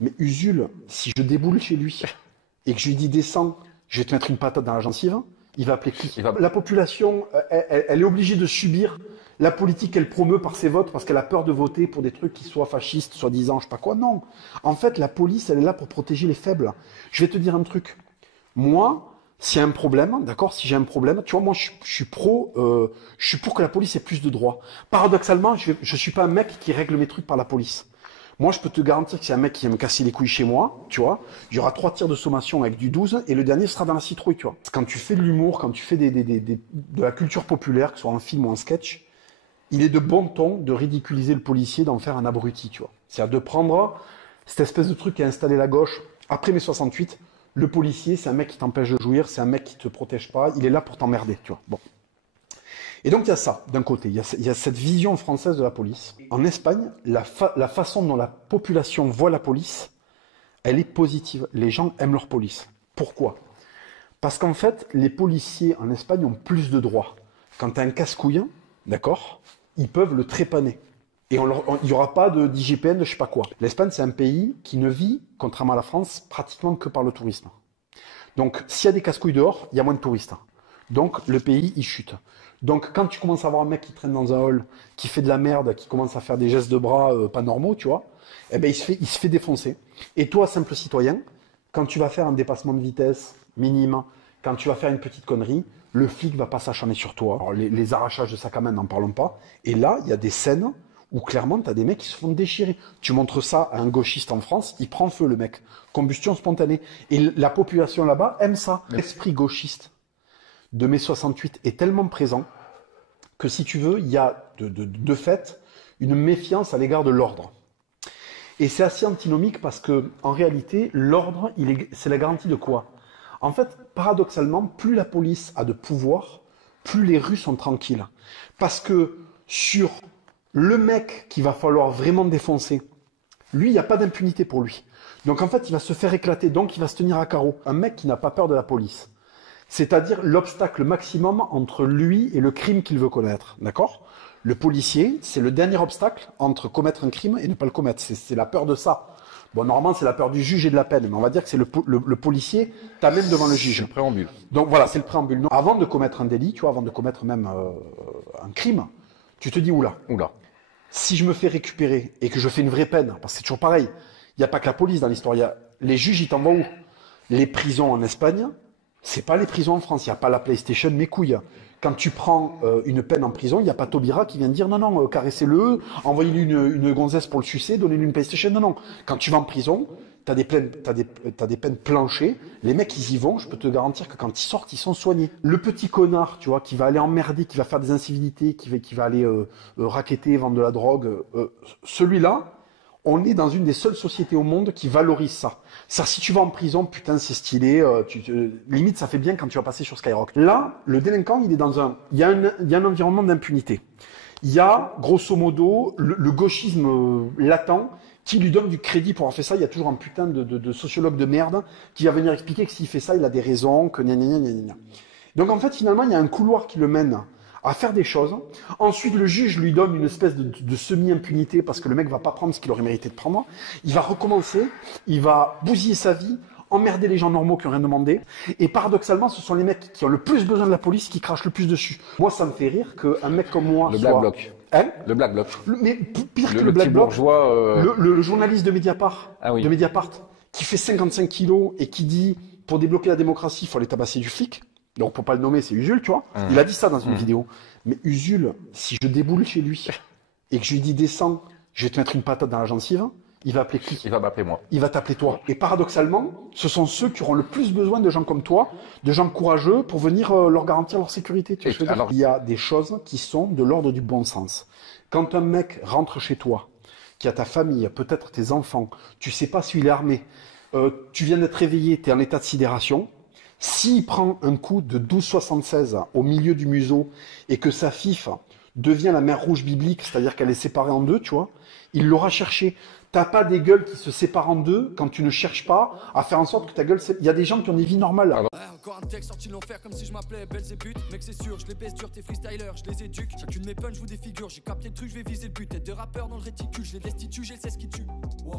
Mais Usul, si je déboule chez lui et que je lui dis descends, je vais te mettre une patate dans la gencive, il va appeler qui? La population, elle est obligée de subir la politique qu'elle promeut par ses votes parce qu'elle a peur de voter pour des trucs qui soient fascistes, soi-disant, je sais pas quoi. Non. En fait, la police, elle est là pour protéger les faibles. Je vais te dire un truc. Moi, s'il y a un problème, d'accord, si j'ai un problème, tu vois, moi, je suis pour que la police ait plus de droits. Paradoxalement, je suis pas un mec qui règle mes trucs par la police. Moi, je peux te garantir que c'est un mec qui vient me casser les couilles chez moi, tu vois. Il y aura 3 tirs de sommation avec du 12 et le dernier sera dans la citrouille, tu vois. Quand tu fais de l'humour, quand tu fais de la culture populaire, que ce soit en film ou en sketch, il est de bon ton de ridiculiser le policier, d'en faire un abruti, tu vois. C'est-à-dire de prendre cette espèce de truc qui a installé la gauche après mai 68. Le policier, c'est un mec qui t'empêche de jouir, c'est un mec qui te protège pas, il est là pour t'emmerder, tu vois. Bon. Et donc il y a ça, d'un côté, il y a cette vision française de la police. En Espagne, la façon dont la population voit la police, elle est positive. Les gens aiment leur police. Pourquoi? Parce qu'en fait, les policiers en Espagne ont plus de droits. Quand tu as un casse-couille, d'accord, ils peuvent le trépaner. Et il n'y aura pas d'IGPN, de je sais pas quoi. L'Espagne, c'est un pays qui ne vit, contrairement à la France, pratiquement que par le tourisme. Donc, s'il y a des casse-couilles dehors, il y a moins de touristes. Donc, le pays, il chute. Donc, quand tu commences à voir un mec qui traîne dans un hall, qui fait de la merde, qui commence à faire des gestes de bras pas normaux, tu vois, eh ben, il se fait défoncer. Et toi, simple citoyen, quand tu vas faire un dépassement de vitesse minime, quand tu vas faire une petite connerie, le flic va pas s'acharner sur toi. Alors, les arrachages de sac à main, n'en parlons pas. Et là, il y a des scènes où clairement, tu as des mecs qui se font déchirer. Tu montres ça à un gauchiste en France, il prend feu, le mec. Combustion spontanée. Et la population là-bas aime ça. L'esprit gauchiste de mai 68 est tellement présent que, si tu veux, il y a de fait une méfiance à l'égard de l'ordre. Et c'est assez antinomique parce que, en réalité, l'ordre, c'est la garantie de quoi? En fait, paradoxalement, plus la police a de pouvoir, plus les rues sont tranquilles. Parce que sur le mec qu'il va falloir vraiment défoncer, lui, il n'y a pas d'impunité pour lui. Donc en fait, il va se faire éclater, donc il va se tenir à carreau. Un mec qui n'a pas peur de la police. C'est-à-dire l'obstacle maximum entre lui et le crime qu'il veut commettre. D'accord? Le policier, c'est le dernier obstacle entre commettre un crime et ne pas le commettre. C'est la peur de ça. Bon, normalement, c'est la peur du juge et de la peine, mais on va dire que c'est le policier t'amène devant le juge. C'est le préambule. Donc voilà, c'est le préambule. Donc, avant de commettre un délit, tu vois, avant de commettre même un crime, tu te dis oula. Si je me fais récupérer et que je fais une vraie peine, parce que c'est toujours pareil, il n'y a pas que la police dans l'histoire, les juges, ils t'envoient où? Les prisons en Espagne, c'est pas les prisons en France, il n'y a pas la PlayStation, mes couilles. Quand tu prends une peine en prison, il n'y a pas Taubira qui vient te dire non, caressez-le, envoyez-lui une gonzesse pour le sucer, donnez-lui une PlayStation. Non. Quand tu vas en prison, t'as des peines planchées, les mecs ils y vont, je peux te garantir que quand ils sortent, ils sont soignés. Le petit connard, tu vois, qui va aller emmerder, qui va faire des incivilités, qui va aller racketter, vendre de la drogue, celui-là, on est dans une des seules sociétés au monde qui valorise ça. C'est-à-dire, si tu vas en prison, putain, c'est stylé, limite, ça fait bien quand tu vas passer sur Skyrock. Là, le délinquant, il y a un environnement d'impunité. Il y a, grosso modo, le gauchisme latent qui lui donne du crédit pour avoir fait ça. Il y a toujours un putain de sociologue de merde qui va venir expliquer que s'il fait ça, il a des raisons, que gna gna gna gna gna. Donc, en fait, finalement, il y a un couloir qui le mène à faire des choses. Ensuite, le juge lui donne une espèce de semi-impunité parce que le mec va pas prendre ce qu'il aurait mérité de prendre. Il va recommencer, il va bousiller sa vie, emmerder les gens normaux qui ont rien demandé. Et paradoxalement, ce sont les mecs qui ont le plus besoin de la police qui crachent le plus dessus. Moi, ça me fait rire qu'un mec comme moi Le Black Bloc. Hein? Le Black Bloc. Mais pire que le Black Bloc, bourgeois, le journaliste de Mediapart, qui fait 55 kilos et qui dit pour débloquer la démocratie, il faut aller tabasser du flic. Donc, pour pas le nommer, c'est Usul, tu vois. Il a dit ça dans une vidéo. Mais Usul, si je déboule chez lui et que je lui dis descends, je vais te mettre une patate dans la gencive, il va appeler qui? Il va m'appeler moi. Il va t'appeler toi. Et paradoxalement, ce sont ceux qui auront le plus besoin de gens comme toi, de gens courageux pour venir leur garantir leur sécurité. Tu vois ce que je veux dire? Il y a des choses qui sont de l'ordre du bon sens. Quand un mec rentre chez toi, qui a ta famille, peut-être tes enfants, tu sais pas s'il est armé, tu viens d'être réveillé, tu es en état de sidération. S'il prend un coup de 12,76 au milieu du museau et que sa fif devient la mer rouge biblique, c'est-à-dire qu'elle est séparée en deux, tu vois, il l'aura cherché. T'as pas des gueules qui se séparent en deux quand tu ne cherches pas à faire en sorte que ta gueule... Il y a des gens qui ont des vies normales. Là. Encore un texte sorti de l'enfer comme si je m'appelais Belzébuth. Mec c'est sûr, je les baisse dur, tes freestylers, je les éduque. Chacune de mes punch, je vous défigure, j'ai capté le truc, je vais viser le but. Tête de rappeur dans le réticule, je les destitue, j'ai le 16 qui tue. Wow.